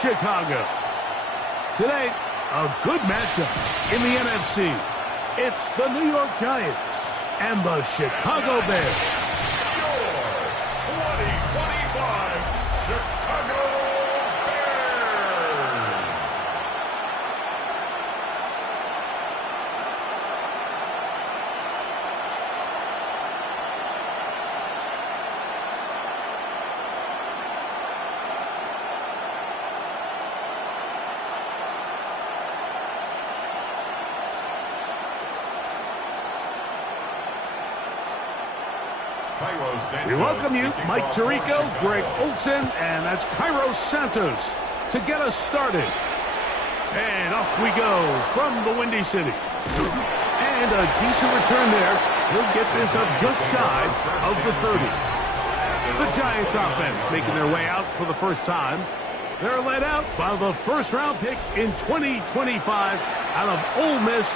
Chicago. Today, a good matchup in the NFC. It's the New York Giants and the Chicago Bears. Your 2025 Chicago Bears. We welcome you, Mike Tirico, Greg Olson, and that's Cairo Santos to get us started. And off we go from the Windy City. And a decent return there. He'll get this up just shy of the 30. The Giants offense making their way out for the first time. They're led out by the first-round pick in 2025 out of Ole Miss.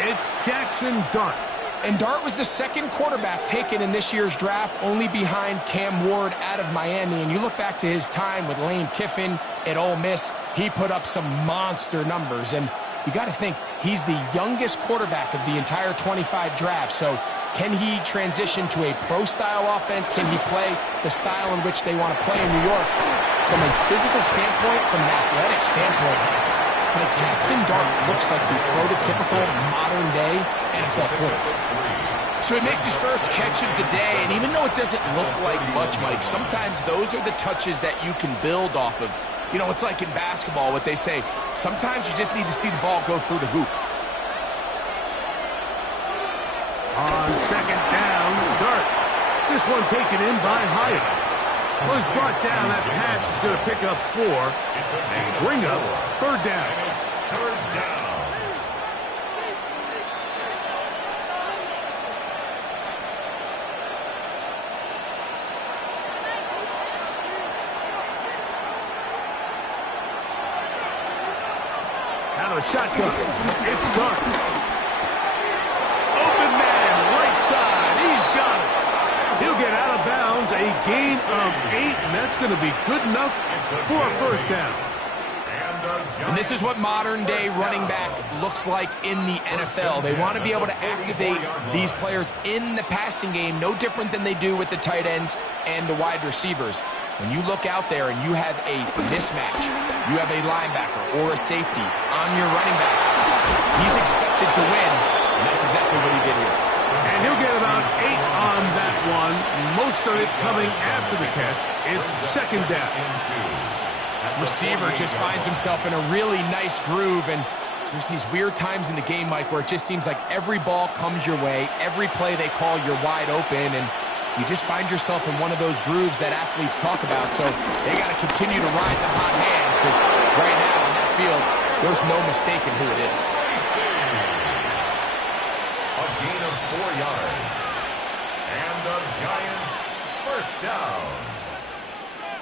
It's Jackson Dart. And Dart was the second quarterback taken in this year's draft, only behind Cam Ward out of Miami. And you look back to his time with Lane Kiffin at Ole Miss, he put up some monster numbers. And you got to think, he's the youngest quarterback of the entire 25 draft. So can he transition to a pro-style offense? Can he play the style in which they want to play in New York? From a physical standpoint, from an athletic standpoint, like Jackson Dart looks like the prototypical modern-day NFL quarterback. So he makes his first catch of the day, and even though it doesn't look like much, Mike, sometimes those are the touches that you can build off of. You know, it's like in basketball, what they say, sometimes you just need to see the ball go through the hoop. On second down, Dart. This one taken in by Hyatt. Well, he's brought down. That pass is going to pick up 4 and bring up third down. Third down. Out of shotgun. It's Dart. Open man, right side. He's got it. He'll get out of bounds. A gain of 8, and that's going to be good enough for a first down. And this is what modern-day running back looks like in the NFL. They want to be able to activate these players in the passing game, no different than they do with the tight ends and the wide receivers. When you look out there and you have a mismatch, you have a linebacker or a safety on your running back, he's expected to win, and that's exactly what he did here. And he'll get about 8 on that one, most of it coming after the catch. It's second down. Receiver just finds himself in a really nice groove, and there's these weird times in the game, Mike, where it just seems like every ball comes your way, every play they call, you're wide open, and you just find yourself in one of those grooves that athletes talk about. So they got to continue to ride the hot hand, because right now in that field, there's no mistaking who it is. A gain of 4 yards. And the Giants first down.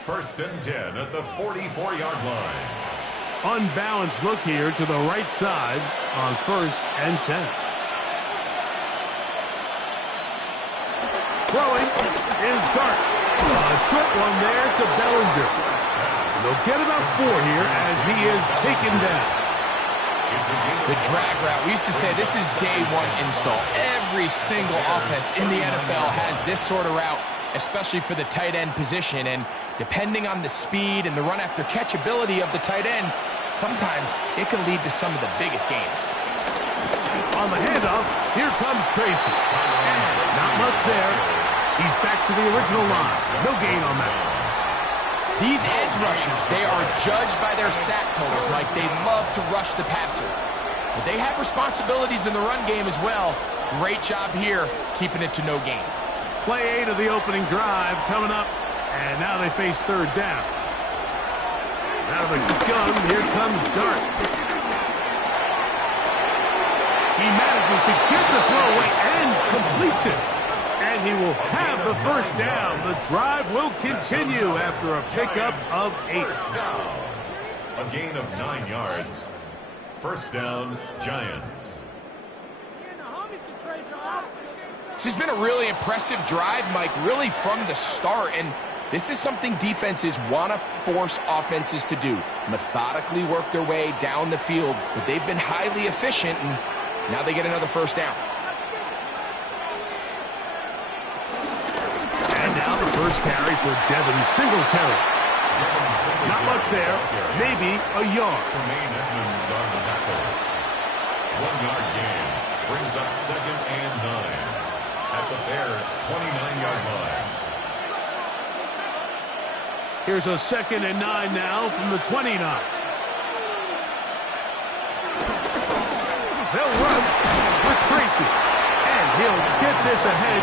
First and 10 at the 44-yard line. Unbalanced look here to the right side on first and 10. Throwing is Dart. A short one there to Bellinger. They'll get about 4 here as he is taken down. The drag route. We used to say this is day one install. Every single offense in the NFL has this sort of route, especially for the tight end position. And depending on the speed and the run after catch ability of the tight end, sometimes it can lead to some of the biggest gains. On the handoff, here comes Tracy. And not much there. He's back to the original line. No gain on that. These edge rushers, they are judged by their sack totals, Mike. They love to rush the passer. But they have responsibilities in the run game as well. Great job here, keeping it to no gain. Play 8 of the opening drive coming up. And now they face third down. Out of the gun, here comes Dart. He manages to get the throw away and completes it. And he will have the first down. The drive will continue after a pickup of 8. A gain of 9 yards. First down, Giants. This has been a really impressive drive, Mike, really from the start. And This is something defenses want to force offenses to do. Methodically work their way down the field, but they've been highly efficient, and now they get another first down. And now the first carry for Devin Singletary. Not much there, maybe a yard. Tremaine Edmonds on the tackle. 1-yard gain brings up 2nd and 9 at the Bears' 29-yard line. Here's a 2nd and 9 now from the 29. They'll run with Tracy. And he'll get this ahead.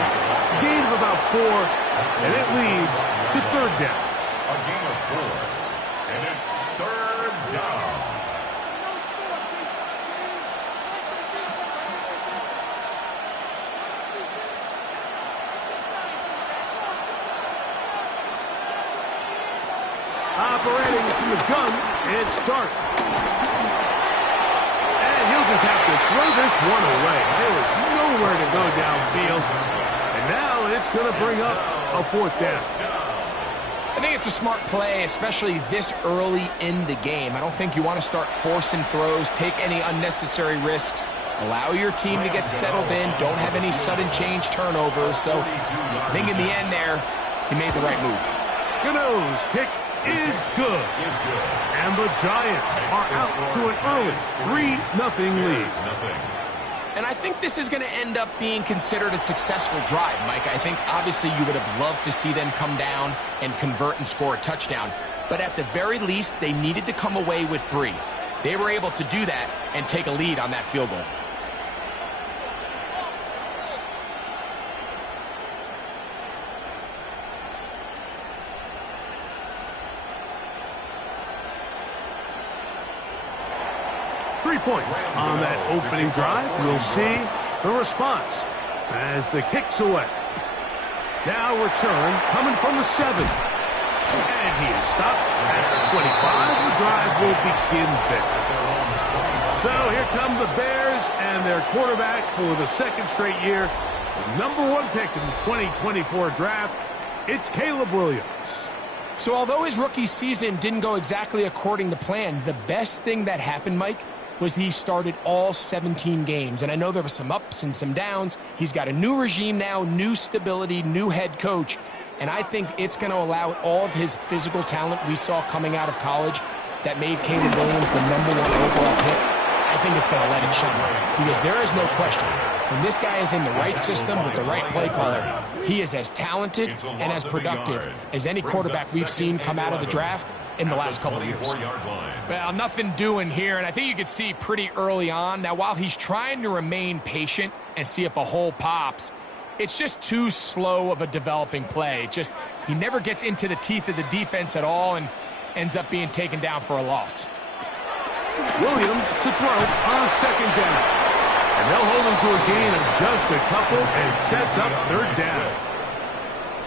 Gain of about 4, and it leads to 3rd down. A gain of 4, and it's 3rd down. Operating from the gun, it's Dart. And he'll just have to throw this one away. There was nowhere to go downfield. And now it's going to bring up a 4th down. I think it's a smart play, especially this early in the game. I don't think you want to start forcing throws, take any unnecessary risks. Allow your team to get settled in. Don't have any sudden change turnovers. So I think in the end there, he made the right move. Gano's kick is good. And the Giants are out to an early 3-0 lead. And I think this is going to end up being considered a successful drive, Mike. I think obviously you would have loved to see them come down and convert and score a touchdown. But at the very least, they needed to come away with 3. They were able to do that and take a lead on that field goal. Points on that opening drive. We'll see the response as the kick's away. Now return coming from the 7. And he is stopped at the 25. The drive will begin there. So here come the Bears and their quarterback for the 2nd straight year. The #1 pick in the 2024 draft. It's Caleb Williams. So although his rookie season didn't go exactly according to plan, the best thing that happened, Mike, was he started all 17 games. And I know there were some ups and some downs. He's got a new regime now, new stability, new head coach. And I think it's going to allow all of his physical talent we saw coming out of college that made Caleb Williams the #1 overall pick. I think it's going to let it shine. Because there is no question, when this guy is in the right system with the right play caller, he is as talented and as productive as any quarterback we've seen come out of the draft in the last couple of years. Well, nothing doing here, and I think you could see pretty early on. Now, while he's trying to remain patient and see if a hole pops, it's just too slow of a developing play. He never gets into the teeth of the defense at all and ends up being taken down for a loss. Williams to throw on 2nd down. And they'll hold him to a gain of just a couple and sets up 3rd down.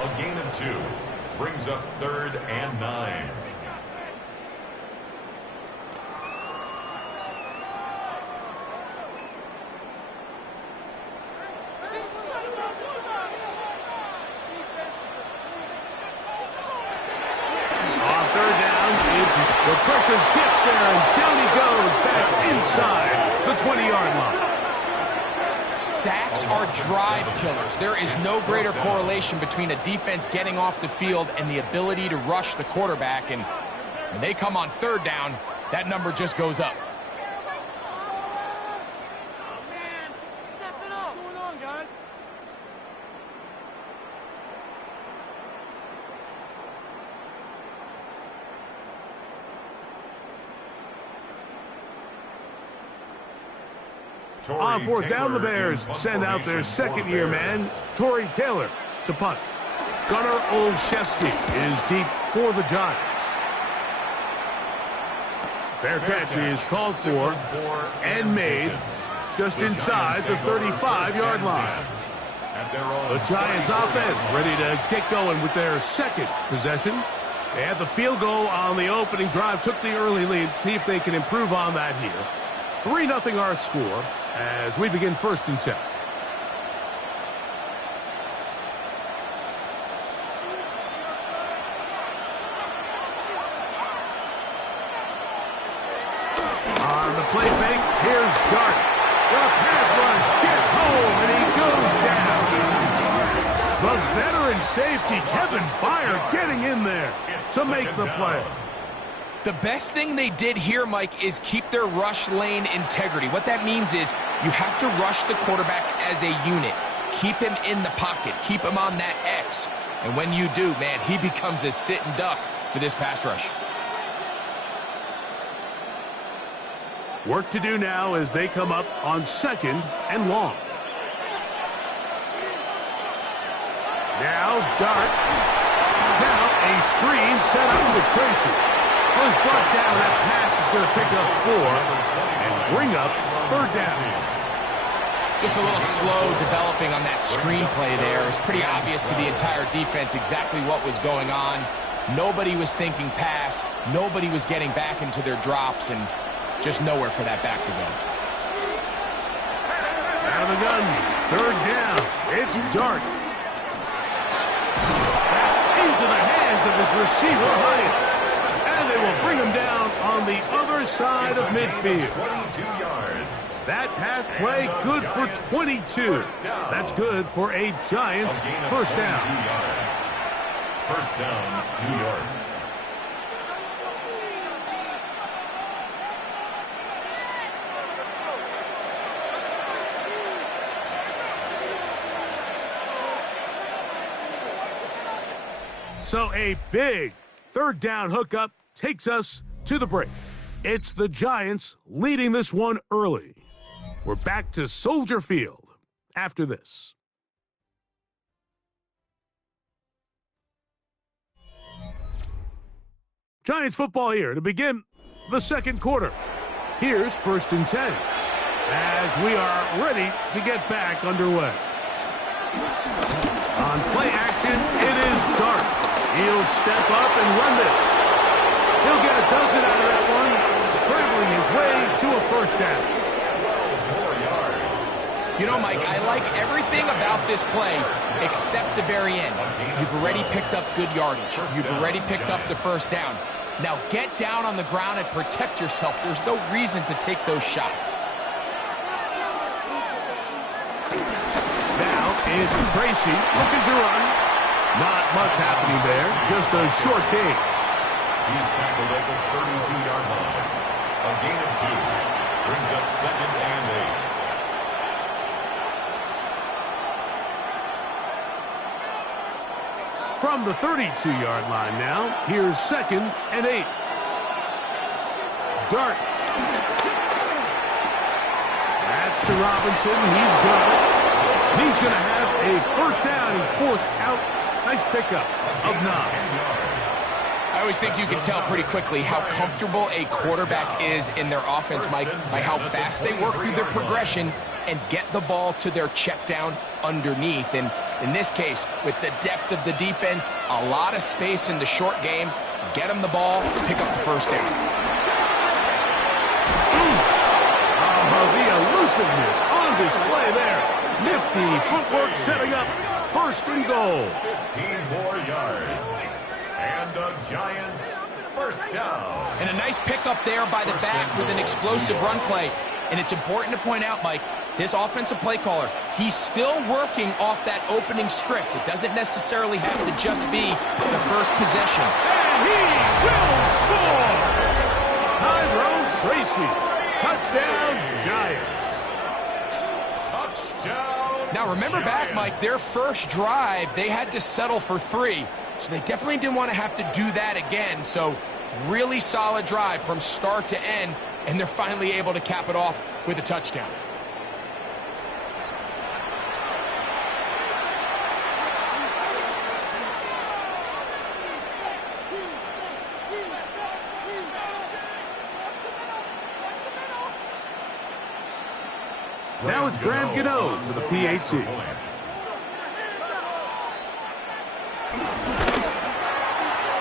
A gain of 2 brings up 3rd and 9. The pressure gets there, and down he goes back inside the 20-yard line. Sacks are drive killers. There is no greater correlation between a defense getting off the field and the ability to rush the quarterback. And when they come on 3rd down, that number just goes up. On 4th down, the Bears send out their 2nd-year man, Tory Taylor, to punt. Gunnar Olszewski is deep for the Giants. Fair catch is called for and made just inside the 35-yard line. The Giants offense ready to get going with their 2nd possession. They had the field goal on the opening drive, took the early lead. See if they can improve on that here. 3-0 our score as we begin 1st and 10. On the play fake, here's Dart. The pass rush gets home, and he goes down. The veteran safety, Kevin Byard, getting in there to make the play. The best thing they did here, Mike, is keep their rush lane integrity. What that means is you have to rush the quarterback as a unit. Keep him in the pocket. Keep him on that X. And when you do, man, he becomes a sitting duck for this pass rush. Work to do now as they come up on 2nd and long. Now Dart. Now a screen set up for Tracy. Was brought down. That pass is going to pick up 4 and bring up 3rd down. Just a little slow developing on that screenplay there. It was pretty obvious to the entire defense exactly what was going on. Nobody was thinking pass. Nobody was getting back into their drops, and just nowhere for that back to go. Out of the gun. 3rd down. It's Dart. Into the hands of his receiver, Hyatt. And they will bring him down on the other side of midfield. 22 yards. That pass play good for 22. That's good for a Giants first down. First down, New York. So a big 3rd down hookup takes us to the break. It's the Giants leading this one early. We're back to Soldier Field after this. Giants football here to begin the 2nd quarter. Here's 1st and 10 as we are ready to get back underway. On play action, it is Dart. He'll step up and run this. He'll get a dozen out of that one, scrambling his way to a 1st down. 4 yards. You know, Mike, I like everything about this play except the very end. You've already picked up good yardage. You've already picked up the 1st down. Now get down on the ground and protect yourself. There's no reason to take those shots. Now it's Tracy looking to run. Not much happening there, just a short gain. He's tackled at the 32-yard line. A gain of 2. Brings up 2nd and 8. From the 32-yard line now, here's 2nd and 8. Dart. That's to Robinson. He's got it. He's going to have a 1st down. He's forced out. Nice pickup of 9. I always think you can tell pretty quickly how comfortable a quarterback is in their offense, Mike, by how fast they work through their progression and get the ball to their check down underneath. And in this case, with the depth of the defense, a lot of space in the short game, get them the ball, pick up the 1st down. The elusiveness on display there. Nifty footwork setting up 1st and goal. 15 more yards. And the Giants 1st down. And a nice pickup there by the back with an explosive run play. And it's important to point out, Mike, this offensive play caller, he's still working off that opening script. It doesn't necessarily have to just be the first possession. And he will score! Tyrone Tracy. Touchdown, Giants. Touchdown. Now, remember back, Mike, their first drive, they had to settle for 3. So they definitely didn't want to have to do that again. So really solid drive from start to end, and they're finally able to cap it off with a touchdown. Now it's Graham Gano for the PAT.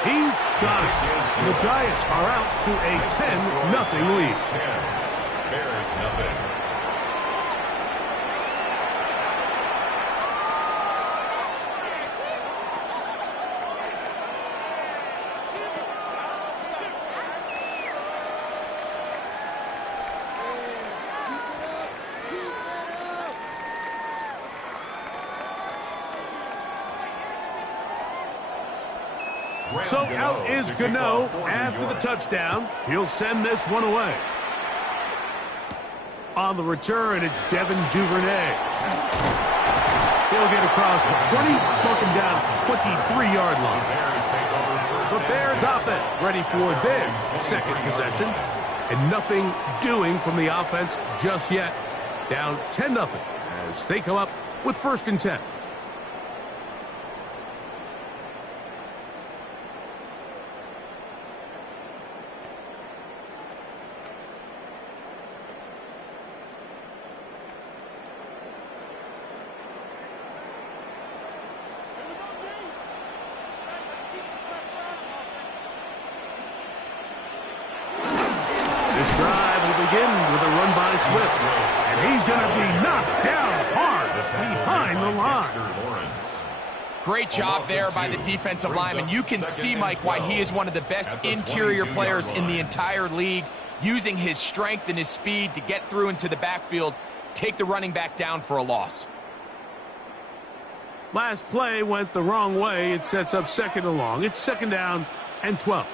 He's got it. And the Giants are out to a 10-0 lead. Bears nothing. So out is Gano after the touchdown. He'll send this one away. On the return, it's Devin Duvernay. He'll get across the 20, broken down at the 23-yard line. The Bears offense ready for their second possession. And nothing doing from the offense just yet. Down 10-0 as they come up with 1st and 10. This drive will begin with a run by Swift. And he's going to be knocked down hard behind the line. Great job there by the defensive lineman. You can see, Mike, why he is one of the best interior players in the entire league, using his strength and his speed to get through into the backfield, take the running back down for a loss. Last play went the wrong way. It sets up 2nd and long. It's 2nd down and 12.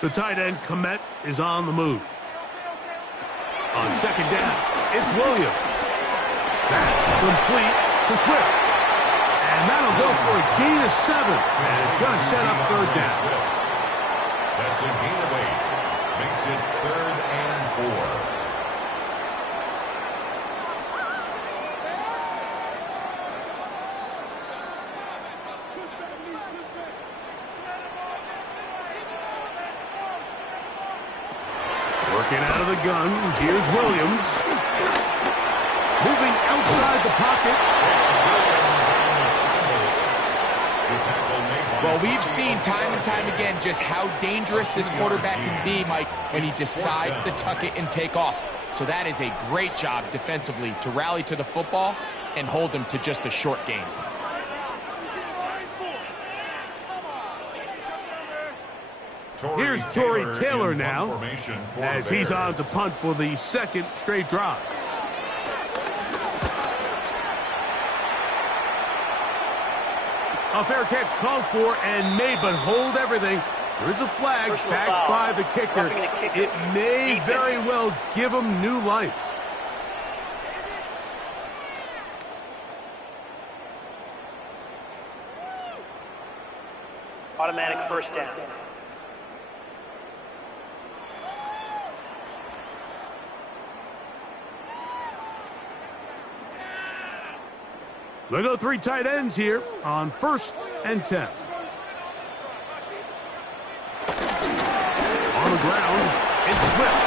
The tight end, Komet, is on the move. On 2nd down, it's Williams. That's complete to Swift. And that'll go for a gain of 7. And it's going to set up 3rd down. That's a gain of 8. Makes it 3rd and 4. Working out of the gun, here's Williams. Moving outside the pocket. Well, we've seen time and time again just how dangerous this quarterback can be, Mike, when he decides to tuck it and take off. So that is a great job defensively to rally to the football and hold him to just a short gain. Here's Tory Taylor now, as he's on to punt for the 2nd straight drive. A fair catch called for and made, but hold everything. There is a flag backed by the kicker. It may very well give him new life. Automatic 1st down. They go 3 tight ends here on 1st and 10. On the ground, it's Swift.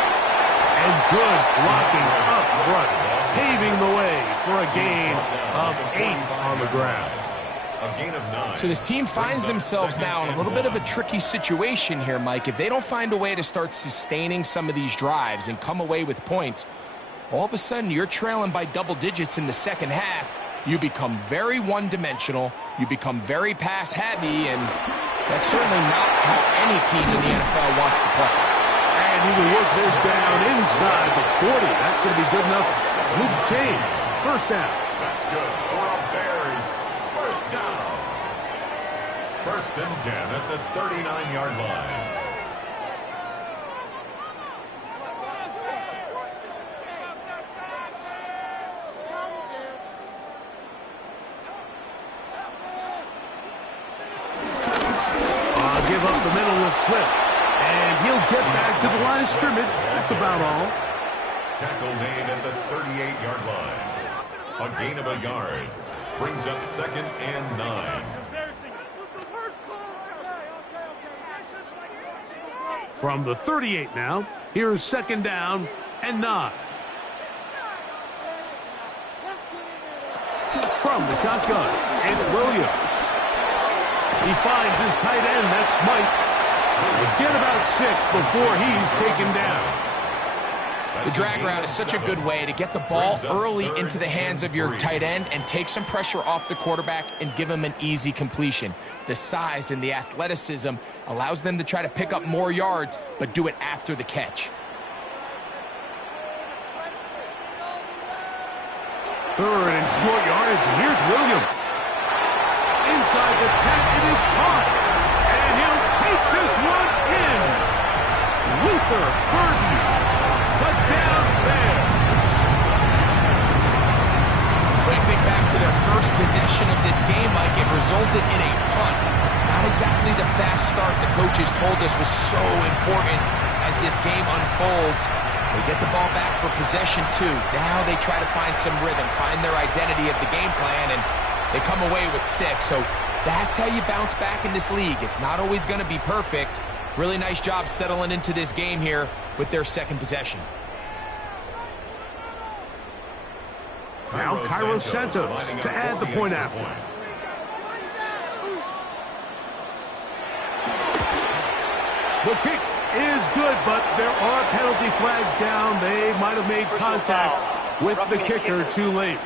And good blocking up front, paving the way for a gain of 8 on the ground. A gain of 9. So this team finds themselves now in a little bit of a tricky situation here, Mike. If they don't find a way to start sustaining some of these drives and come away with points, all of a sudden you're trailing by double digits in the 2nd half. You become very one-dimensional, you become very pass-heavy, and that's certainly not how any team in the NFL wants to play. And he will work this down inside the 40. That's going to be good enough to move the chains. 1st down. That's good for the Bears. 1st down. 1st and 10 at the 39-yard line. Give up the middle with Swift. And he'll get back to the line of scrimmage. That's about all. Tackle made at the 38-yard line. A gain of a yard. Brings up 2nd and 9. From the 38 now, here's 2nd down and 9. From the shotgun, it's Williams. He finds his tight end, that's Smythe. He'll get about 6 before he's taken down. The drag route is such a good way to get the ball early into the hands of your tight end and take some pressure off the quarterback and give him an easy completion. The size and the athleticism allows them to try to pick up more yards, but do it after the catch. 3rd and short yardage, and here's Williams. Inside the 10, it is caught. And he'll Luther Burden. Touchdown Bears. When you think back to their first possession of this game, Mike, it resulted in a punt. Not exactly the fast start the coaches told us was so important as this game unfolds. They get the ball back for possession two. Now they try to find some rhythm, find their identity of the game plan, and they come away with 6. So that's how you bounce back in this league. It's not always going to be perfect. Really nice job settling into this game here with their second possession. Now Cairo Santos to add the point after. The kick is good, but there are penalty flags down. They might have made contact with the kicker too late.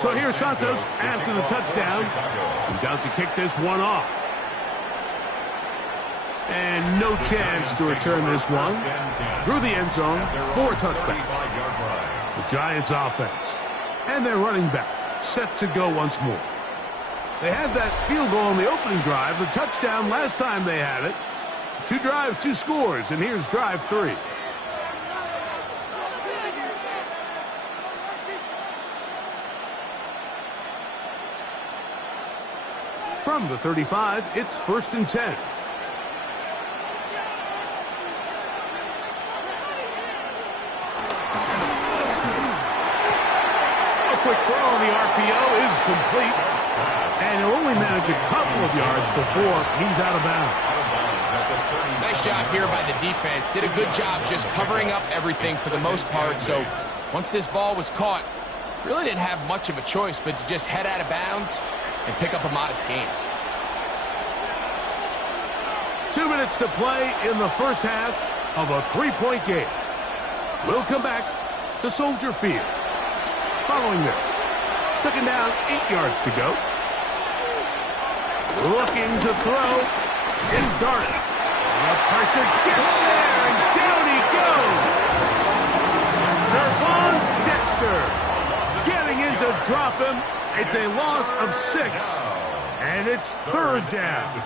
So here's Santos after the touchdown. He's out to kick this one off. And no chance to return this one through the end zone for a touchback. The Giants offense and their running back set to go once more. They had that field goal on the opening drive, the touchdown last time they had it. 2 drives, 2 scores, and here's drive 3. From the 35, it's 1st and 10. A quick throw on the RPO is complete. And he'll only manage a couple of yards before he's out of bounds. Nice job here by the defense. Did a good job just covering up everything for the most part. So once this ball was caught, really didn't have much of a choice but to just head out of bounds and pick up a modest gain. 2 minutes to play in the first half of a 3-point game. We'll come back to Soldier Field. Following this, 2nd down, 8 yards to go. Looking to throw is Dart. The pressure gets there, and down he goes. Servon Dexter getting in to drop him. It's a loss of 6. And it's 3rd down.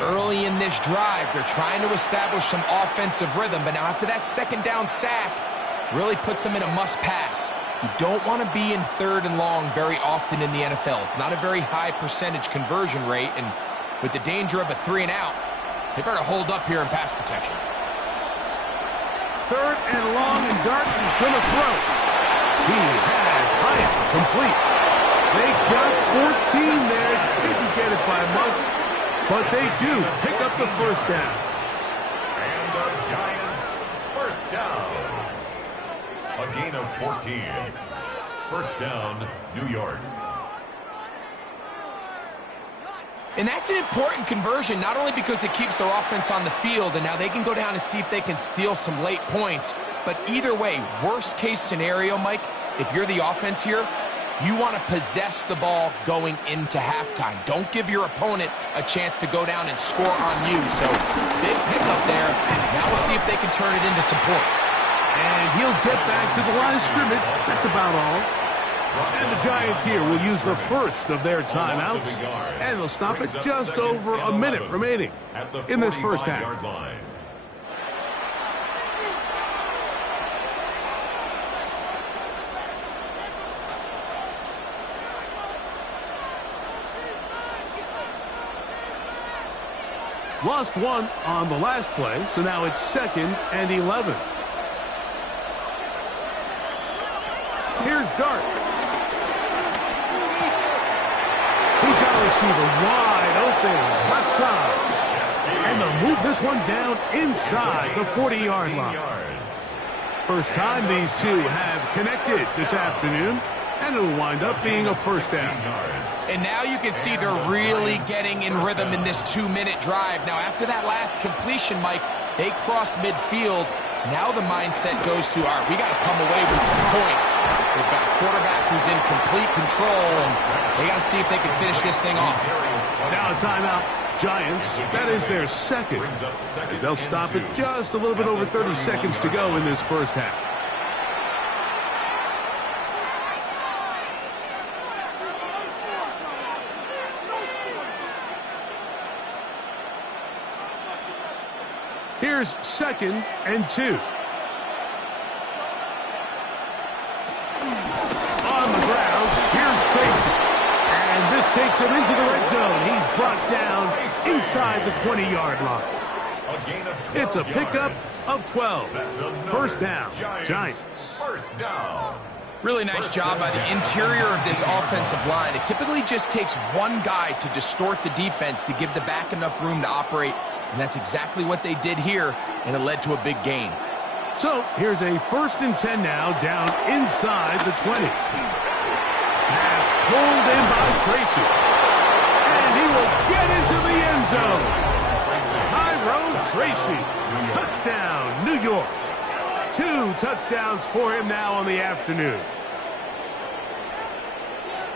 Early in this drive, they're trying to establish some offensive rhythm, but now after that 2nd down sack, really puts them in a must-pass. You don't want to be in 3rd and long very often in the NFL. It's not a very high percentage conversion rate, and with the danger of a 3 and out, they better hold up here in pass protection. 3rd and long, and Dart is going to throw. He has Hyatt complete. They got 14 there, didn't get it by much, but they do pick up the 1st down. And the Giants, 1st down. A gain of 14. 1st down, New York. And that's an important conversion, not only because it keeps their offense on the field, and now they can go down and see if they can steal some late points, but either way, worst case scenario, Mike, if you're the offense here, you want to possess the ball going into halftime. Don't give your opponent a chance to go down and score on you. So big pickup there. Now we'll see if they can turn it into some points. And he'll get back to the line of scrimmage. That's about all. And the Giants here will use the first of their timeouts. And they'll stop it just over a minute remaining in this first half. Lost 1 on the last play, so now it's 2nd and 11. Here's Dart. He's got a receiver wide open, left side. And they'll move this one down inside the 40-yard line. First time these two have connected this afternoon, and it'll wind up being a 1st down. And now you can see they're really getting in rhythm in this 2-minute drive. Now, after that last completion, Mike, They cross midfield. Now the mindset goes to, all right, we got to come away with some points. They've got a quarterback who's in complete control, and they got to see if they can finish this thing off. Now a timeout. Giants, that is their second, as they'll stop it just a little bit over 30 seconds to go in this first half. Here's 2nd and 2. On the ground, here's Tracy. And this takes him into the red zone. He's brought down inside the 20-yard line. It's a pickup of 12. First down, Giants. First down. Really nice job by the interior of this offensive line. It typically just takes one guy to distort the defense to give the back enough room to operate. And that's exactly what they did here, and it led to a big gain. So here's a 1st and 10 now, down inside the 20. Pass pulled in by Tracy. And he will get into the end zone. Tyrone Tracy. Touchdown, New York. 2 touchdowns for him now on the afternoon.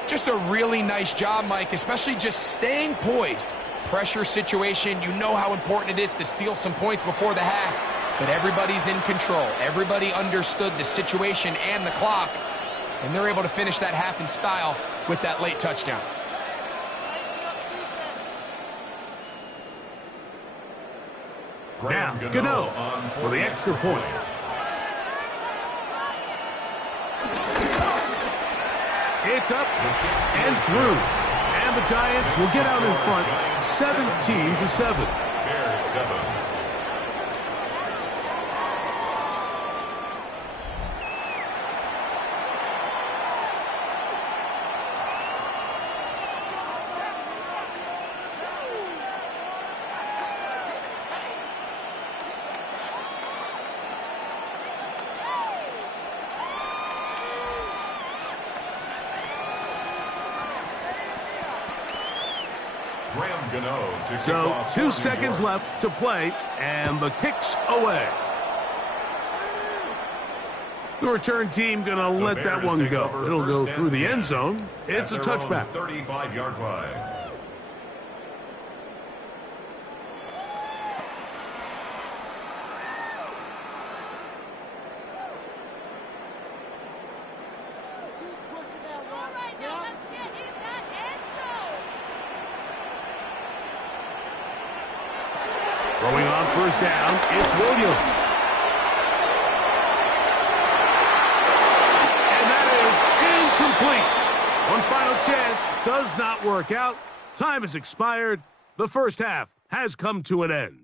Just a really nice job, Mike, especially just staying poised. Pressure situation, you know how important it is to steal some points before the half, but everybody's in control. Everybody understood the situation and the clock, and they're able to finish that half in style with that late touchdown. Now, Gano for the extra point. It's up and through. And the Giants will get out in front 17-7. Bears 7. So 2 seconds left to play, and the kick's away. The return team going to let that one go. It'll go through the end zone. It's a touchback. 35-yard line. Throwing on first down, it's Williams. And that is incomplete. One final chance does not work out. Time has expired. The first half has come to an end.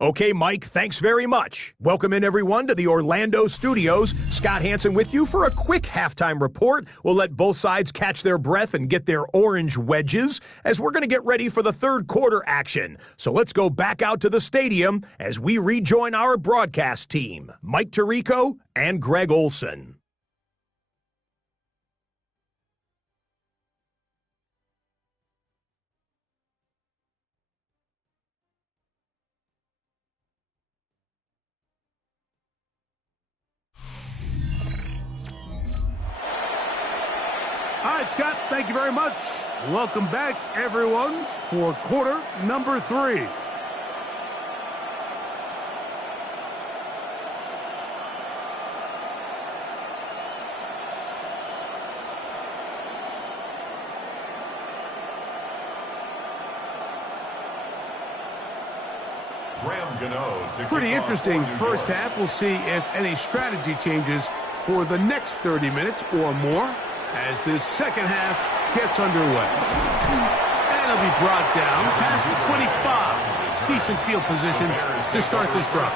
Okay, Mike, thanks very much. Welcome in, everyone, to the Orlando studios. Scott Hansen with you for a quick halftime report. We'll let both sides catch their breath and get their orange wedges as we're going to get ready for the third quarter action. So let's go back out to the stadium as we rejoin our broadcast team, Mike Tirico and Greg Olson. All right, Scott, thank you very much. Welcome back, everyone, for quarter number 3. Pretty interesting first half. We'll see if any strategy changes for the next 30 minutes or more as this second half gets underway. And it'll be brought down past the 25. Decent field position to start this drive.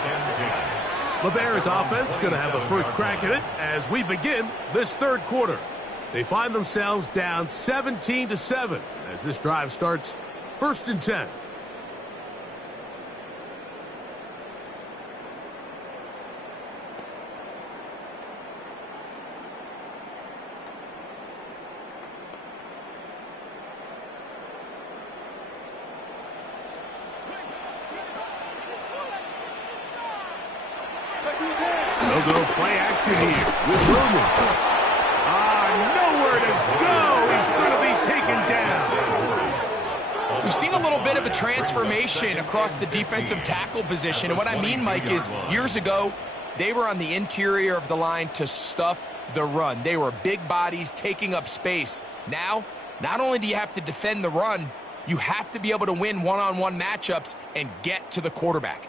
The Bears offense going to have a first crack at it as we begin this third quarter. They find themselves down 17-7 as this drive starts 1st and 10. They'll go play action here with Williams. Nowhere to go. He's going to be taken down. We've seen a little bit of a transformation across the defensive tackle position. And what I mean, Mike, is years ago, they were on the interior of the line to stuff the run. They were big bodies taking up space. Now, not only do you have to defend the run, you have to be able to win one-on-one matchups and get to the quarterback.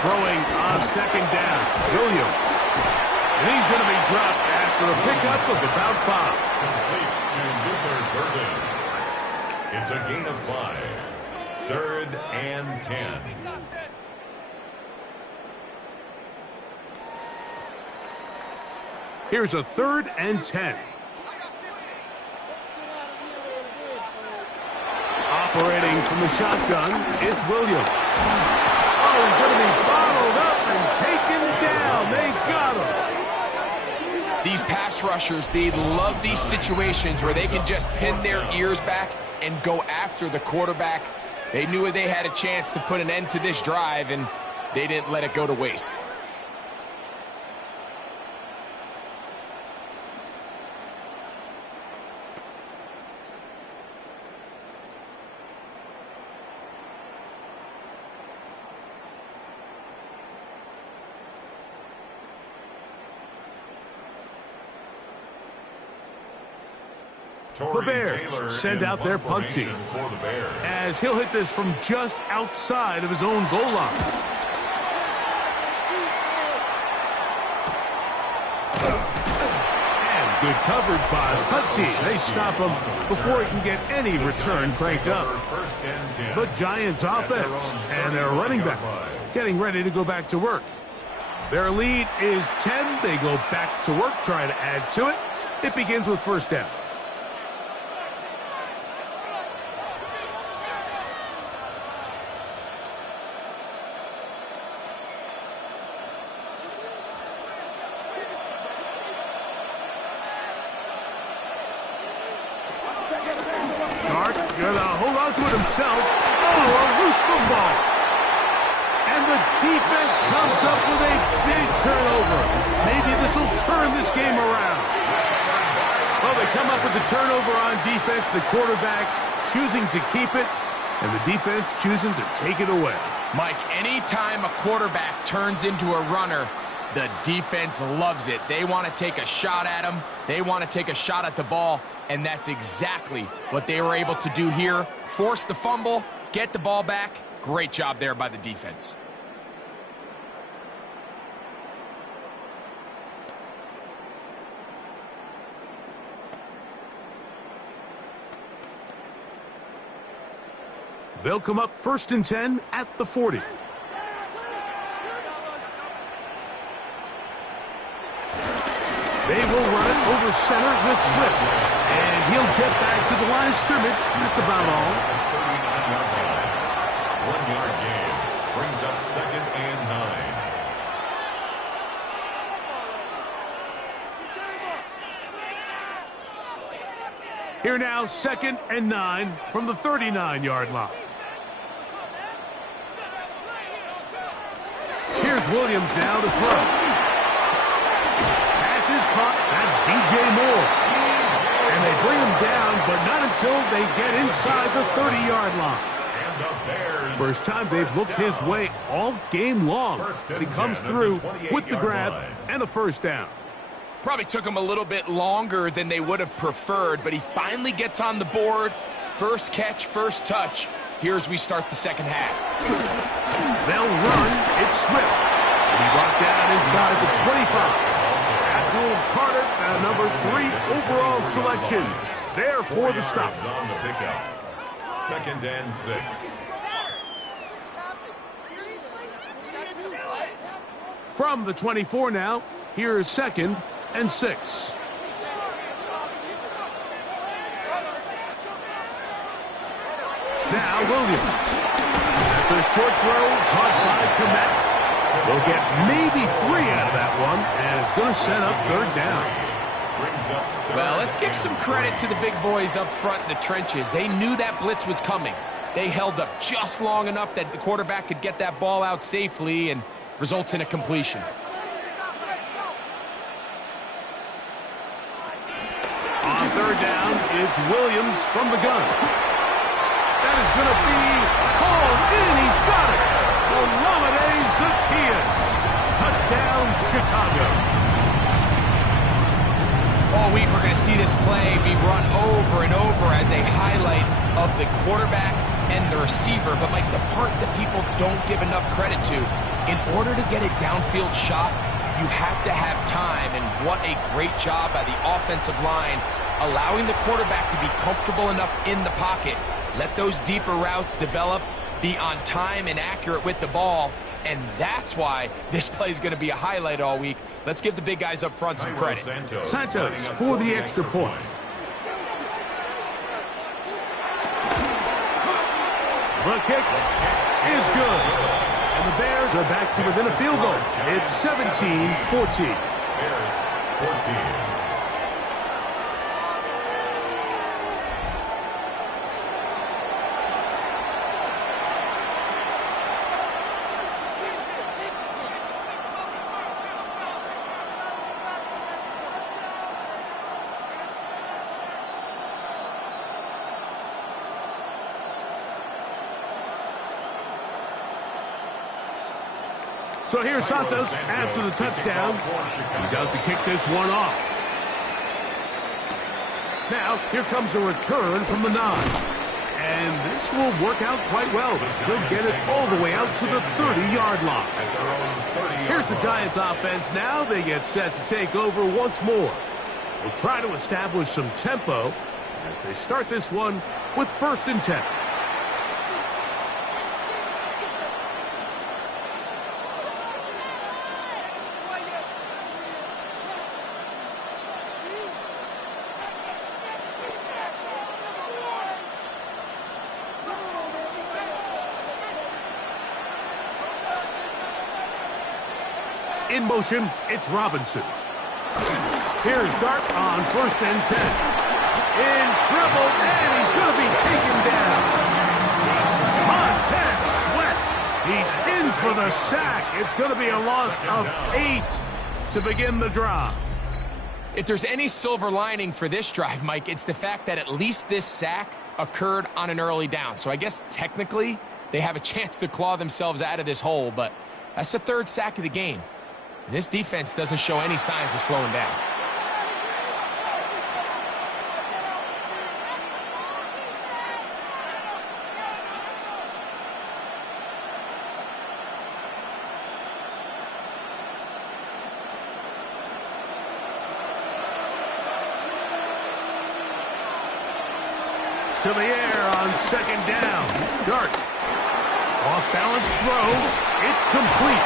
Throwing on second down, Williams. And he's going to be dropped after a pickup of about 5. Complete to Luther Burden. It's a gain of 5. 3rd and 10. Here's a 3rd and 10. Operating from the shotgun, it's Williams. Oh, he's going to be bottled up and taken down. They got him. These pass rushers, they love these situations where they can just pin their ears back and go after the quarterback. They knew they had a chance to put an end to this drive, and they didn't let it go to waste. The Bears send out their punt team as he'll hit this from just outside of his own goal line. And good coverage by the punt team. They stop him before he can get any return cranked up. The Giants offense and their running back getting ready to go back to work. Their lead is 10. They go back to work, trying to add to it. It begins with first down. Himself. Oh, a loose football. And the defense comes up with a big turnover. Maybe this will turn this game around. Well, they come up with the turnover on defense. The quarterback choosing to keep it, and the defense choosing to take it away. Mike, anytime a quarterback turns into a runner, the defense loves it. They want to take a shot at him. They want to take a shot at the ball, and that's exactly what they were able to do here. Force the fumble, get the ball back. Great job there by the defense. They'll come up 1st and 10 at the 40. They will run it over center with Swift. And he'll get back to the line of scrimmage. That's about all. 1-yard gain. Brings up 2nd and 9. Here now, 2nd and 9 from the 39-yard line. Here's Williams now to throw. Pass is caught. That's DJ Moore. And they bring him down, but not until they get inside the 30-yard line. First time they've looked his way all game long. But he comes through with the grab and a first down. Probably took him a little bit longer than they would have preferred, but he finally gets on the board. First catch, first touch. Here's we start the second half. They'll run. It's Swift. He brought down inside the 25. Abdul Carter, number 3 overall selection. There for the stop. On the pickup. 2nd and 6. From the 24 now, here is 2nd and 6. Now Williams. That's a short throw caught by Komet. They'll get maybe 3 out of that one, and it's going to set up third down. Well, let's give some credit to the big boys up front in the trenches. They knew that blitz was coming. They held up just long enough that the quarterback could get that ball out safely and results in a completion. On third down, it's Williams from the gun. That is going to be hauled in. He's got it. Olamide Zaccheaus. Touchdown, Chicago. All week we're going to see this play be run over and over as a highlight of the quarterback and the receiver. But, Mike, the part that people don't give enough credit to, in order to get a downfield shot, you have to have time. And what a great job by the offensive line, allowing the quarterback to be comfortable enough in the pocket. Let those deeper routes develop, be on time and accurate with the ball. And that's why this play is going to be a highlight all week. Let's give the big guys up front some credit. Santos for the extra point. The kick is good. And the Bears are back to within a field goal. It's 17-14. Bears 14. So here's Santos after the touchdown. He's out to kick this one off. Now, here comes a return from the 9. And this will work out quite well. He'll get it all the way out to the 30-yard line. Here's the Giants offense now. They get set to take over once more. They'll try to establish some tempo as they start this one with 1st and 10. In motion, it's Robinson. Here's Dart on 1st and 10. In trouble, and he's going to be taken down. Montez Sweat. He's in for the sack. It's going to be a loss of 8 to begin the drive. If there's any silver lining for this drive, Mike, it's the fact that at least this sack occurred on an early down. So I guess technically they have a chance to claw themselves out of this hole, but that's the 3rd sack of the game. And this defense doesn't show any signs of slowing down. To the air on 2nd down. Dart. Off balance throw. It's complete.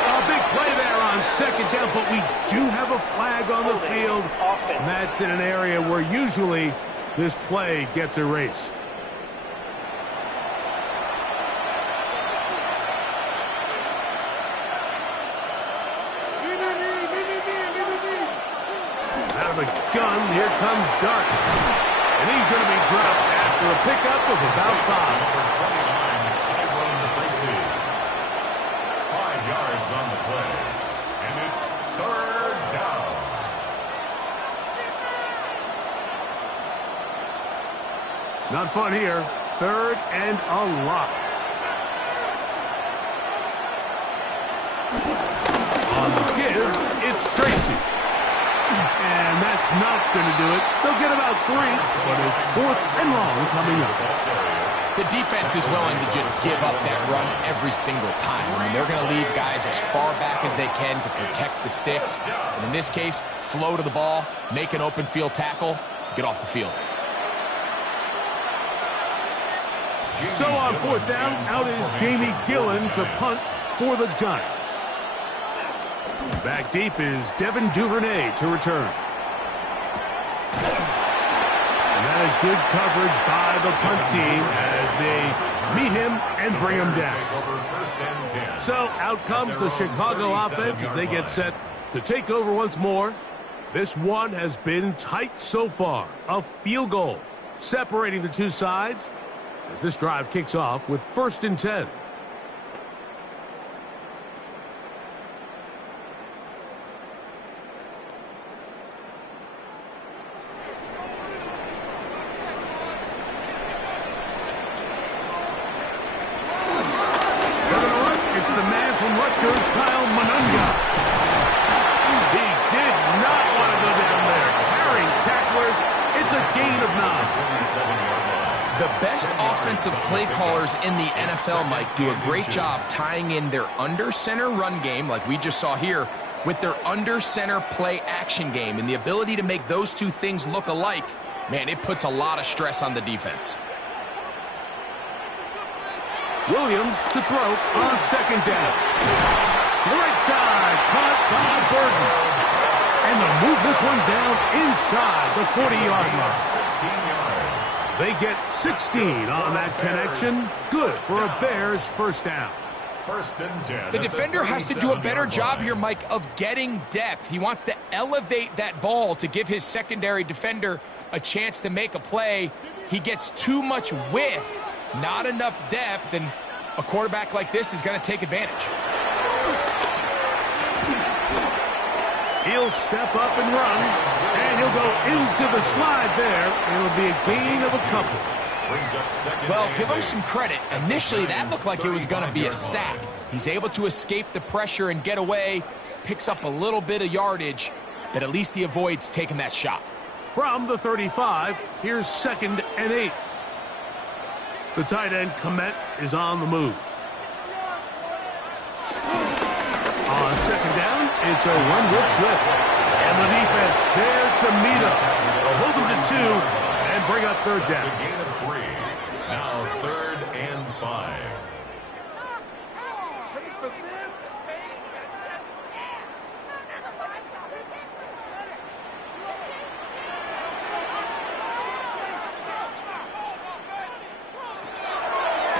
A big play there on 2nd down, but we do have a flag on the field, and that's in an area where usually this play gets erased. Out of the gun, here comes Dart, and he's going to be dropped after a pickup of about 5. 5 yards on the play, and it's 3rd down. Not fun here. 3rd and a lot. On the give, it's Tracy. And that's not going to do it. They'll get about 3, but it's 4th and long coming up. The defense is willing to just give up that run every single time. I mean, they're going to leave guys as far back as they can to protect the sticks. And in this case, flow to the ball, make an open field tackle, get off the field. So on 4th down, out is Jamie Gillen to punt for the Giants. Back deep is Devin Duvernay to return. And that is good coverage by the punt team as they meet him and bring him down. Over first and 10. So out comes the Chicago offense as they get set to take over once more. This one has been tight so far. A field goal separating the two sides as this drive kicks off with first and 10. It's the man from Rutgers, Kyle Monunga. He did not want to go down there. Carrying tacklers, it's a gain of 9. The best offensive play callers in the NFL, Mike, do a great job tying in their under-center run game, like we just saw here, with their under-center play action game. And the ability to make those two things look alike, man, it puts a lot of stress on the defense. Williams to throw on second down. To the right side, caught by Burton. And they'll move this one down inside the 40-yard line. 16 yards. They get 16 on that connection. Good for a Bears first down. First and 10. The defender has to do a better job here, Mike, of getting depth. He wants to elevate that ball to give his secondary defender a chance to make a play. He gets too much width, not enough depth, and a quarterback like this is going to take advantage. He'll step up and run, and he'll go into the slide there. It'll be a gain of a couple. Well, give him some credit. Initially, that looked like it was going to be a sack. He's able to escape the pressure and get away, picks up a little bit of yardage, but at least he avoids taking that shot. From the 35, here's second and 8. The tight end, Komet, is on the move. On second down, it's a run-whip slip. And the defense there to meet him. They'll hold him to 2 and bring up third down. It's a gain of 3. Now third and 5.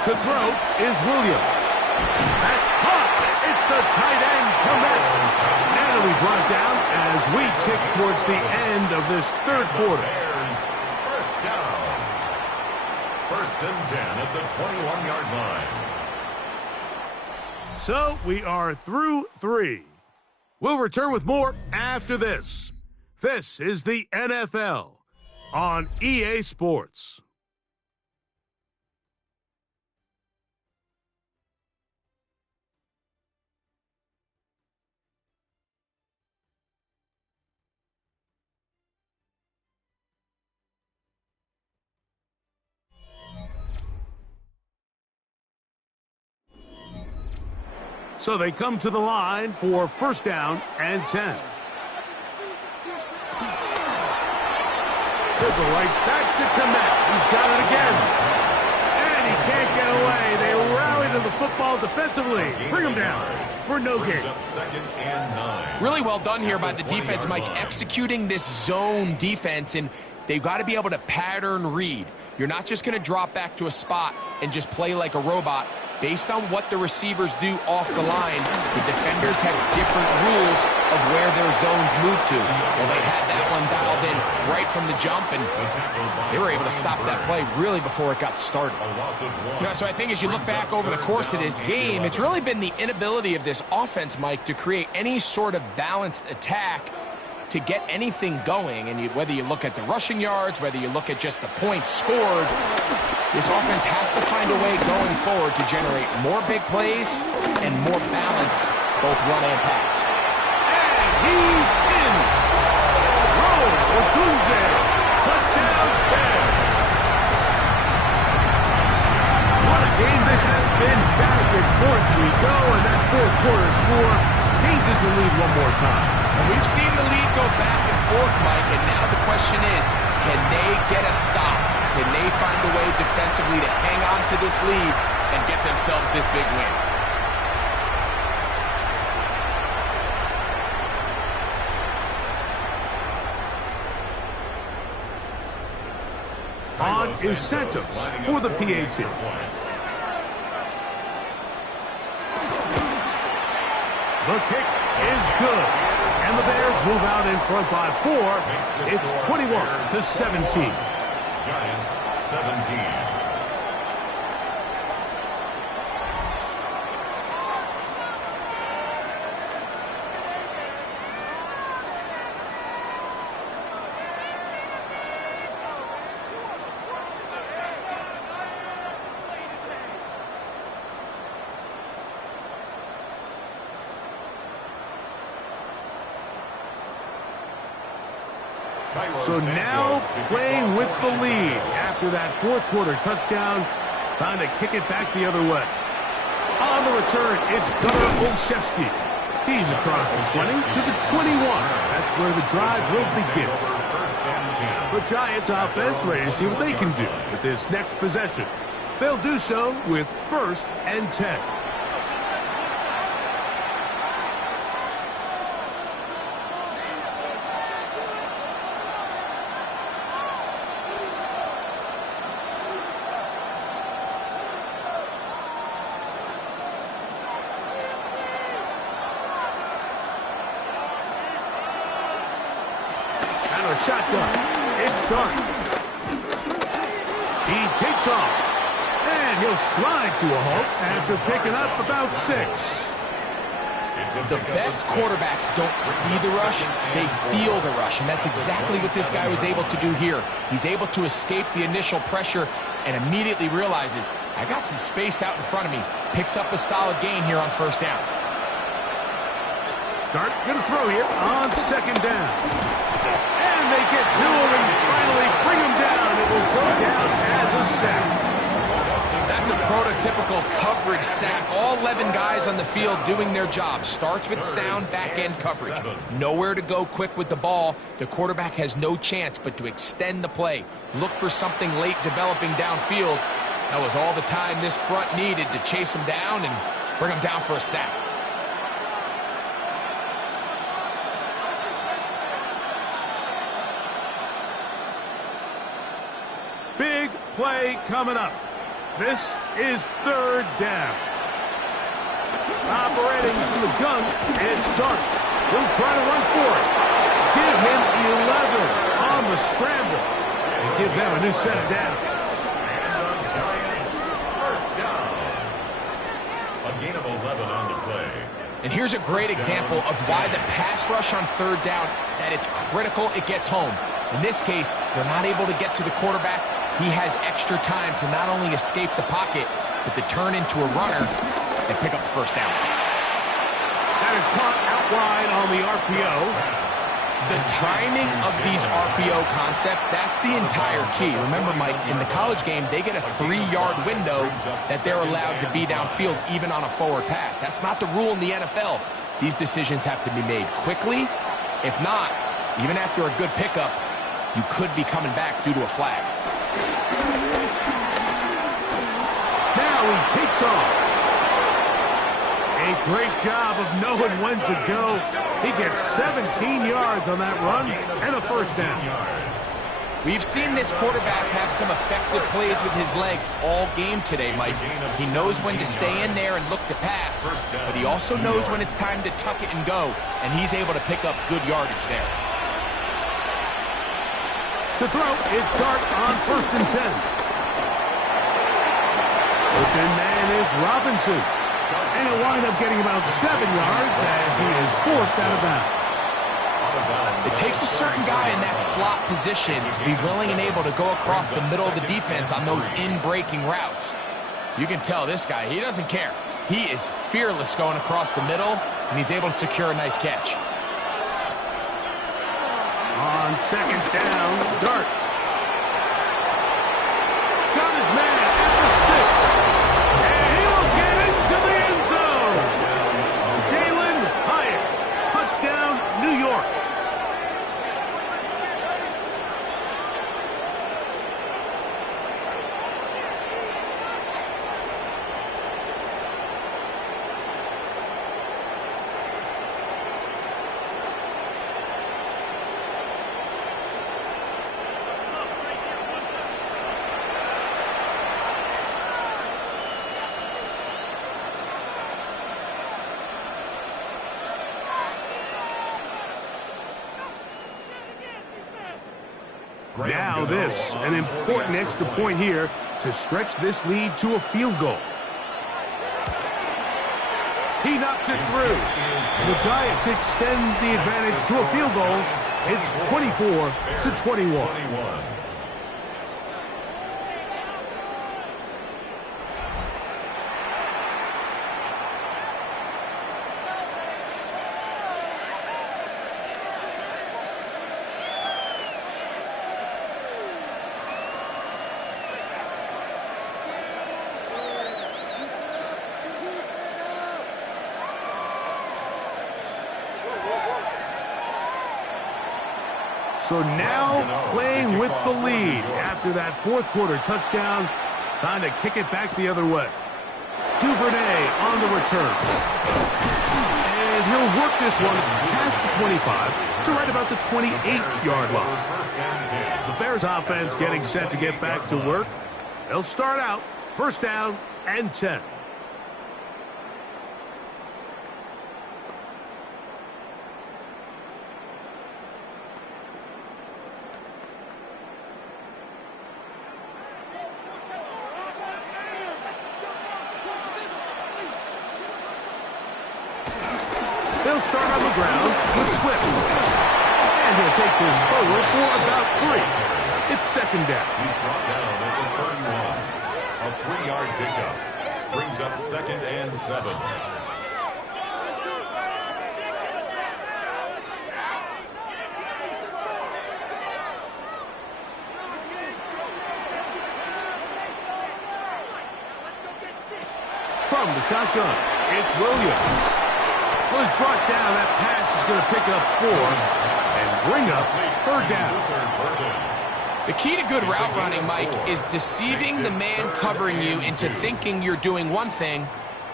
To throw is Williams. That's caught. It's the tight end, Komet. And it'll be brought down as we tick towards the end of this third quarter. Bears first down. First and 10 at the 21-yard line. So we are through 3. We'll return with more after this. This is the NFL on EA Sports. So they come to the line for first down and 10. To the right back to Komet. He's got it again. And he can't get away. They rally to the football defensively. Bring him down for no gain. Second and 9. Really well done here by the defense, Mike, executing this zone defense, and they've got to be able to pattern read. You're not just going to drop back to a spot and just play like a robot. Based on what the receivers do off the line, the defenders have different rules of where their zones move to. Well, they had that one dialed in right from the jump, and they were able to stop that play really before it got started. So I think as you look back over the course of this game, it's really been the inability of this offense, Mike, to create any sort of balanced attack to get anything going. And whether you look at the rushing yards, whether you look at just the points scored, this offense has to find a way going forward to generate more big plays and more balance, both run and pass. And he's in. Rome Odunze. Touchdown, Bears. What a game this has been. Back and forth we go, and that fourth quarter score changes the lead one more time. And we've seen the lead go back and forth, Mike, and now the question is, can they get a stop? Can they find a way defensively to hang on to this lead and get themselves this big win? on is Santos for the PAT. The kick is good. And the Bears move out in front by 4. It's 21-17. Giants 17. So now playing with the lead after that fourth quarter touchdown. Time to kick it back the other way. On the return, it's Gunnar Olszewski. He's across the 20 to the 21. That's where the drive will begin. The Giants offense ready to see what they can do with this next possession. They'll do so with 1st and 10. Shotgun. It's Dart. He takes off. And he'll slide to a halt after picking up about 6. The best quarterbacks don't see the rush, they feel the rush. And that's exactly what this guy was able to do here. He's able to escape the initial pressure and immediately realizes, I got some space out in front of me. Picks up a solid gain here on 1st down. Dart going to throw here on 2nd down. And they get to him and finally bring him down. It will go down as a sack. That's a prototypical coverage sack. All 11 guys on the field doing their job. Starts with sound back-end coverage. Nowhere to go quick with the ball. The quarterback has no chance but to extend the play. Look for something late developing downfield. That was all the time this front needed to chase him down and bring him down for a sack. Big play coming up. This is 3rd down. Operating from the gun, it's Dart. He'll try to run for it. Give him 11 on the scramble. And give them a new set of downs. And the Giants 1st down. A gain of 11 on the play. And here's a great example of why the pass rush on 3rd down, that it's critical it gets home. In this case, they're not able to get to the quarterback. He has extra time to not only escape the pocket, but to turn into a runner and pick up the 1st down. That is caught out wide on the RPO. The timing of these RPO concepts, that's the entire key. Remember, Mike, in the college game, they get a 3-yard window that they're allowed to be downfield even on a forward pass. That's not the rule in the NFL. These decisions have to be made quickly. If not, even after a good pickup, you could be coming back due to a flag. Now he takes off. A great job of knowing when to go. He gets 17 yards on that run and a 1st down. We've seen this quarterback have some effective plays with his legs all game today, Mike. He knows when to stay in there and look to pass, but he also knows when it's time to tuck it and go, and he's able to pick up good yardage there. To throw, it's Dart on 1st and 10. Open man is Robinson. And he'll wind up getting about 7 yards as he is forced out of bounds. It takes a certain guy in that slot position to be willing and able to go across the middle of the defense on those in-breaking routes. You can tell this guy, he doesn't care. He is fearless going across the middle, and he's able to secure a nice catch. On 2nd down, Dart. Got his man at the 6. And he will get into the end zone. Jalen Hyatt. Touchdown, New York. Now this, an important extra point here to stretch this lead to a field goal. He knocks it through. The Giants extend the advantage to a field goal. It's 24-21. So now playing with the lead after that fourth quarter touchdown. Time to kick it back the other way. Duvernay on the return. And he'll work this one past the 25 to right about the 28-yard line. The Bears offense getting set to get back to work. They'll start out first down and 10. They'll start on the ground with Swift. And he'll take this forward for about 3. It's second down. He's brought down at the 31. A 3-yard pickup. Brings up second and 7. From the shotgun, it's Williams. Was brought down. That pass is going to pick up 4 and bring up third down. The key to good route running, Mike, is deceiving the man covering you into thinking you're doing one thing,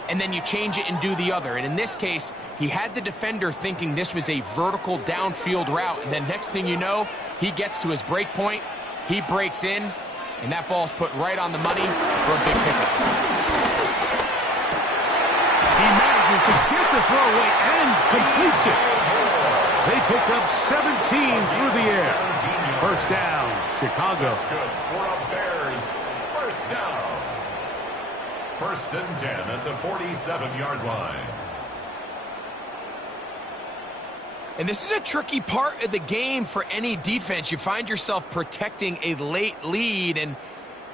and then you change it and do the other. And in this case, he had the defender thinking this was a vertical downfield route, and then next thing you know, he gets to his break point, he breaks in, and that ball's put right on the money for a big pickup. He manages to get the throw away and completes it. They pick up 17 through the air. First down, Chicago. Good for a Bears. First down. First and 10 at the 47-yard line. And this is a tricky part of the game for any defense. You find yourself protecting a late lead, and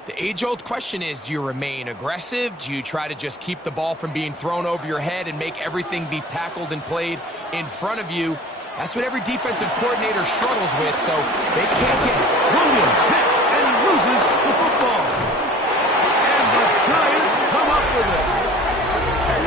the age-old question is, do you remain aggressive? Do you try to just keep the ball from being thrown over your head and make everything be tackled and played in front of you? That's what every defensive coordinator struggles with, so they can't get it. Williams hit and loses the football. And the Giants come up with it.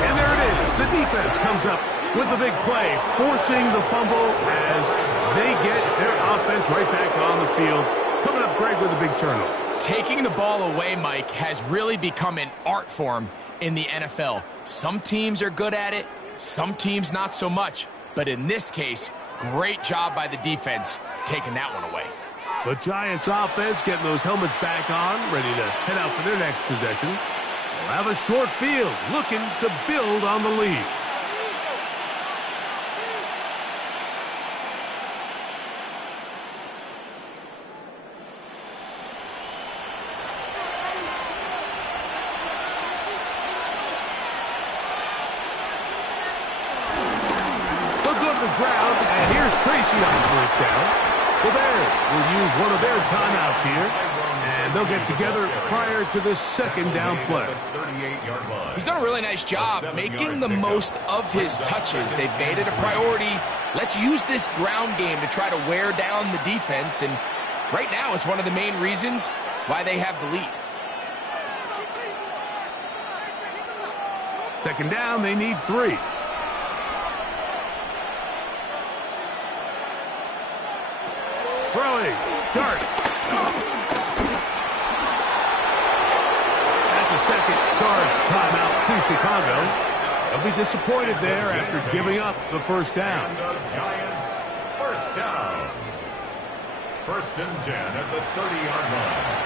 And there it is. The defense comes up with the big play, forcing the fumble as they get their offense right back on the field. Coming up, Greg, with a big turnover. Taking the ball away, Mike, has really become an art form in the NFL. Some teams are good at it, some teams not so much. But in this case, great job by the defense taking that one away. The Giants offense getting those helmets back on, ready to head out for their next possession. They'll have a short field, looking to build on the lead. Ground, and here's Tracy on first down. The Bears will use one of their timeouts here, and they'll get together prior to the second down play. He's done a really nice job making the most of his touches. They've made it a priority. Let's use this ground game to try to wear down the defense, and right now it's one of the main reasons why they have the lead. Second down, they need 3. Throwing, dart. That's a second charge timeout to Chicago. They'll be disappointed there after giving up the first down. And the Giants, first down. First and 10 at the 30-yard line.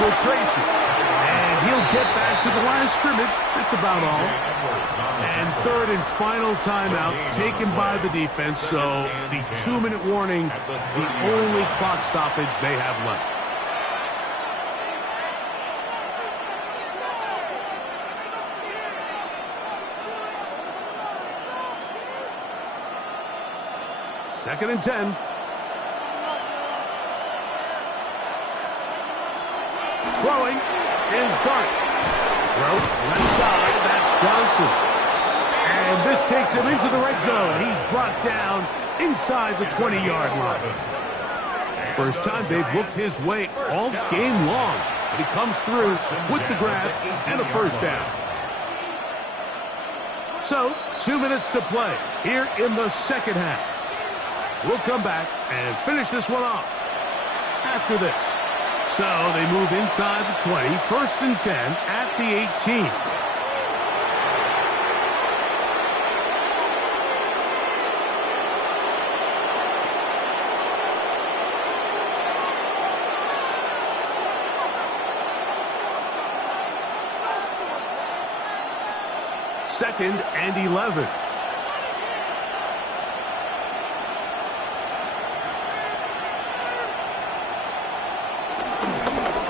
for Tracy. And he'll get back to the line of scrimmage. That's about all. And third and final timeout taken by the defense. So the 2-minute warning, the only clock stoppage they have left. Second and 10. Throwing is Dart. Throw left side. That's Johnson. And this takes him into the red zone. He's brought down inside the 20-yard line. First time they've looked his way all game long. But he comes through with the grab and a first down. So, 2 minutes to play here in the second half. We'll come back and finish this one off after this. So they move inside the 20, first and 10 at the 18. Second and 11.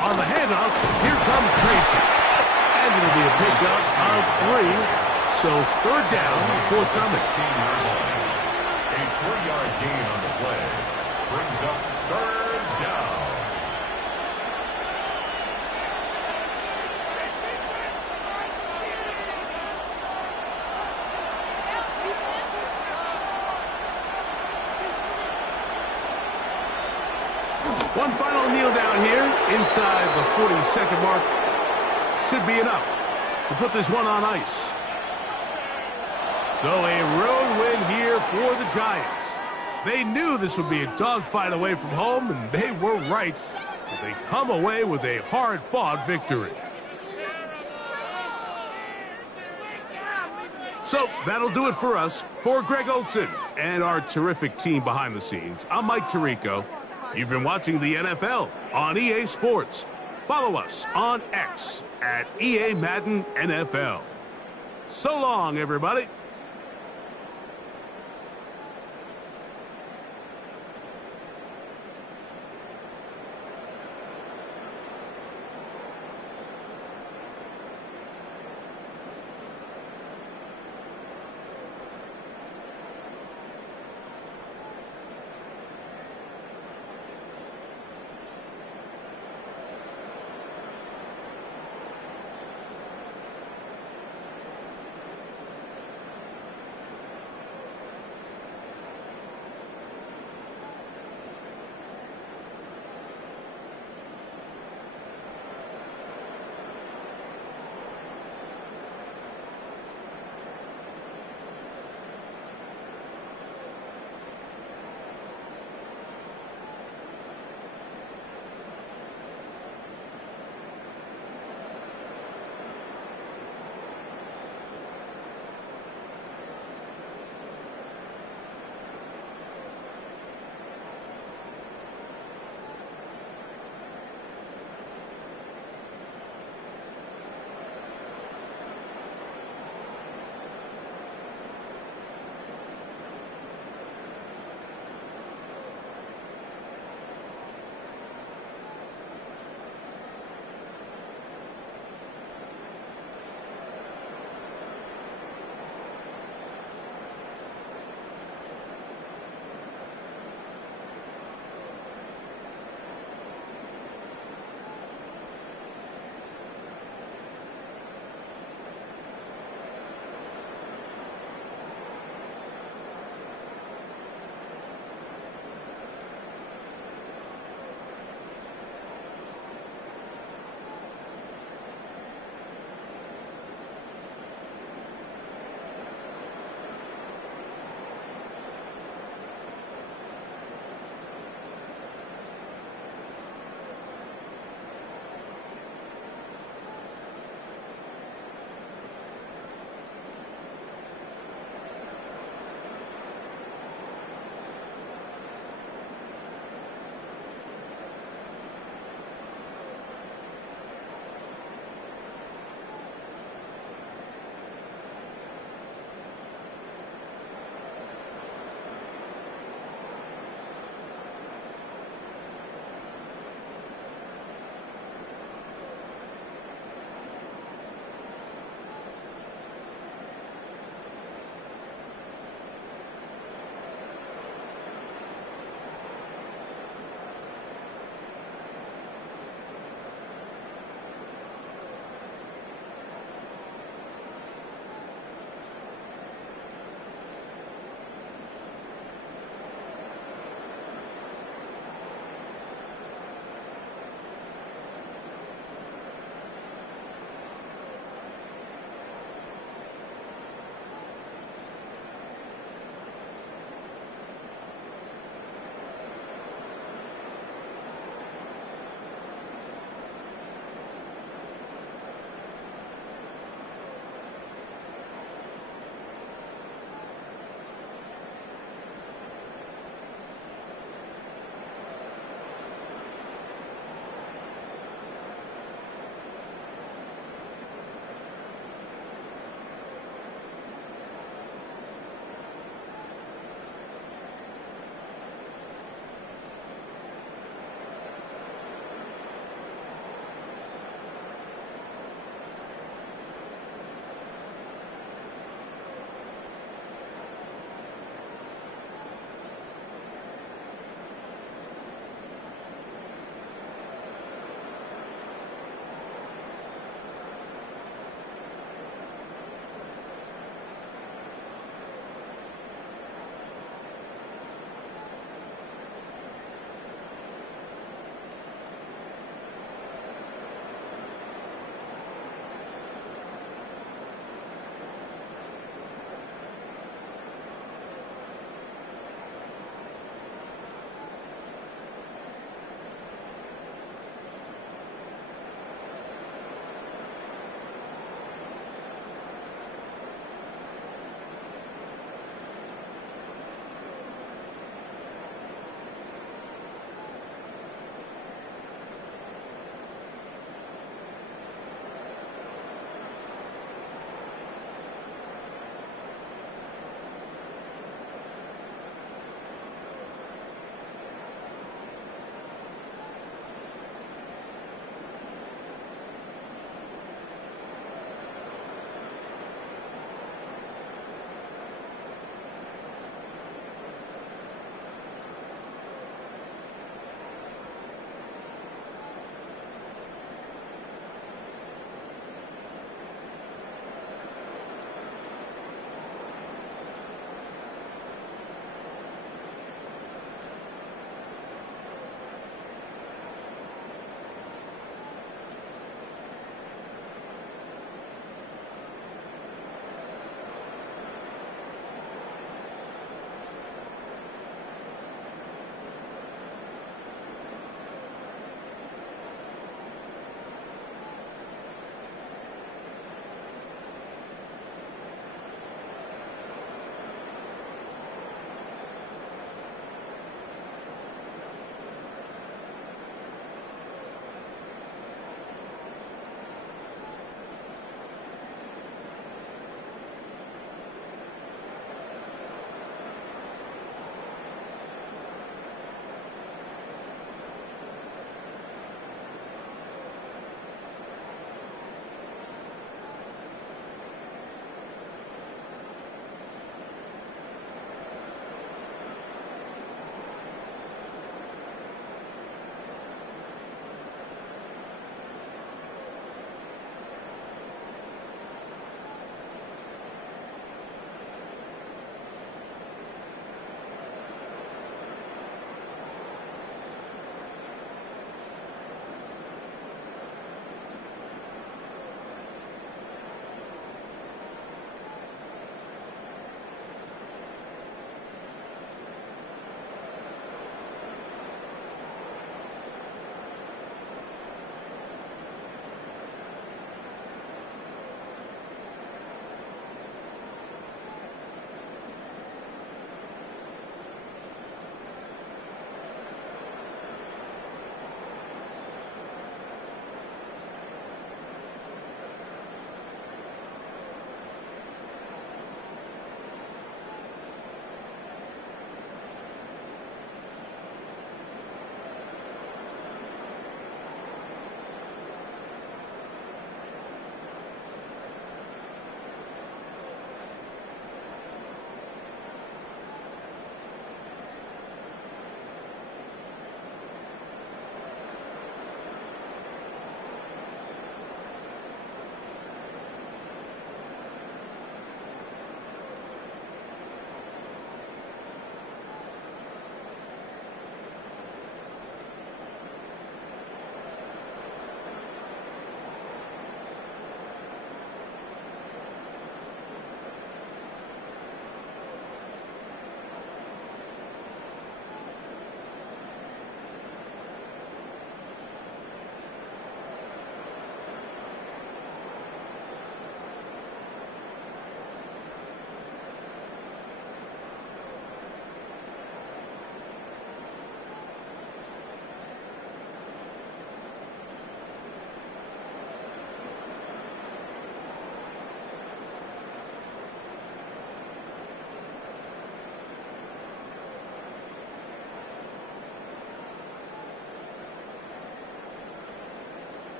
On the handoff, here comes Tracy. And it'll be a pickup of 3. So third down, forthcoming. 16-yard line. A 3-yard gain on the play brings up third down. One final kneel down here inside the 40-second mark. Should be enough to put this one on ice. So a road win here for the Giants. They knew this would be a dogfight away from home, and they were right. So they come away with a hard-fought victory. So that'll do it for us. For Greg Olsen and our terrific team behind the scenes, I'm Mike Tirico. You've been watching the NFL on EA Sports. Follow us on X at EA Madden NFL. So long, everybody.